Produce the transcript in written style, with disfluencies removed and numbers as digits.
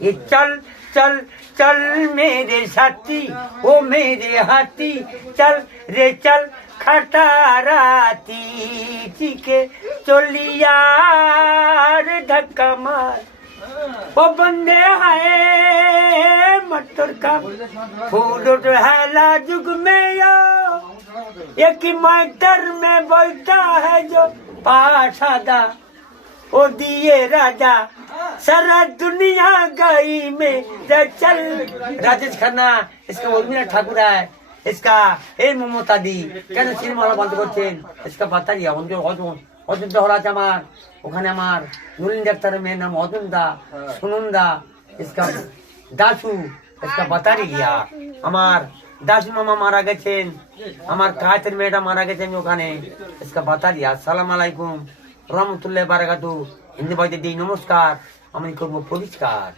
ये चल चल चल मेरे साथी ओ मेरे हाथी चल रे चल खटाराती के चलियार धक्का मार वो बंदे है मटर का फूल है लाजुग में यो एक माइटर में बैठा है जो पाशादा ओ दिए राजा सारा दुनिया गई में चल राजेश खन्ना इसका उर्मिला ठाकुर है इसका ए ममता दी কেন সিনেমা হল বন্ধ করছেন इसका पता नहीं অঞ্জন অযোধ্যা হল আছে আমার ওখানে আমার নুরিন ডাক্তারের মেয়ের নাম অজন্তা সুনন্দা इसका দাসু इसका पता नहीं गया আমার দাসু মামা মারা গেছেন আমার কায়েতের মেয়েটা মারা গেছেন ওখানে इसका पता नहीं আসসালামু আলাইকুম রহমতুল্লাহি বারাকাতু হিন্দি বইতে দিই নমস্কার আমি করব পরিষ্কার